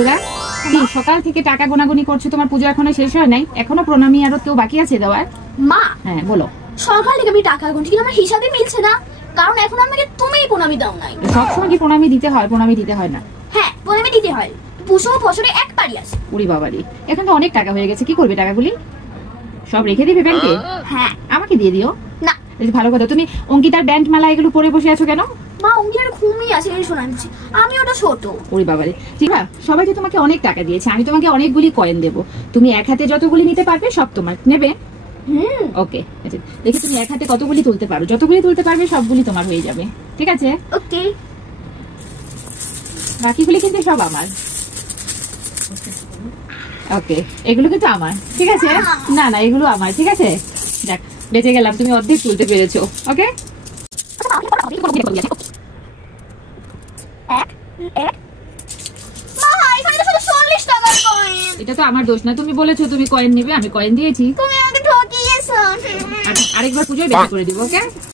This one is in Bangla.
তোরা? সকাল থেকে টাকা গোনাগুনি করছো, তোমার পূজা এখনো শেষ হয় নাই, এখনো প্রণামী আরো কেউ বাকি আছে দেওয়ার? মা হ্যাঁ বলো। সকাল থেকে আমি টাকা গুনছি কিন্তু আমার হিসাবে মিলছে না, কারণ এখন আমাকে তুমিই প্রণামী দাও নাই। সবসময় কি প্রণামী দিতে হয়? প্রণামী দিতে হয় না। হ্যাঁ প্রণামী দিতে হয়, পুষো বছরে একবারই আসে। উড়ি বাবারি, এখন তো অনেক টাকা হয়ে গেছে, কি করবে টাকাগুলি? সব রেখে দিবে ব্যাংকে? হ্যাঁ। আমাকে দিয়ে দিও না। ভালো কথা। তুমি অঙ্কিতার ব্যান্ড মালা এগুলো পরে বসে আছো কেন? মা অঙ্কিতার ঘুমিয়ে আছে, এই শোনা বুঝছি, আমি ওটা ছোট। ওরে বাবারে, ঠিক আছে, সবাই তো তোমাকে অনেক টাকা দিয়েছে, আমি তোমাকে অনেকগুলি কয়েন দেবো, তুমি এক হাতে যতগুলি নিতে পারবে সব তোমার, নেবে? ওকে, আচ্ছা দেখি তুমি এক হাতে কতগুলি তুলতে পারো, যতগুলি তুলতে পারবে সবগুলি তোমার হয়ে যাবে, ঠিক আছে? ওকে। বাকিগুলি কিন্তু সব আমার। ওকে, এগুলো কিন্তু আমার, ঠিক আছে? না না, এগুলো আমার, ঠিক আছে? দেখ, বেঁচে গেলাম, তুমি অর্ধেক তুলতে পেরেছো। ওকে, এটা তো আমার দোষ না, তুমি বলেছো তুমি কয়েন নিবে, আমি কয়েন দিয়েছি। তুমি আমাকে ঠকিয়েছো। আরেকবার পুজোয় বেশি করে দিব। ওকে।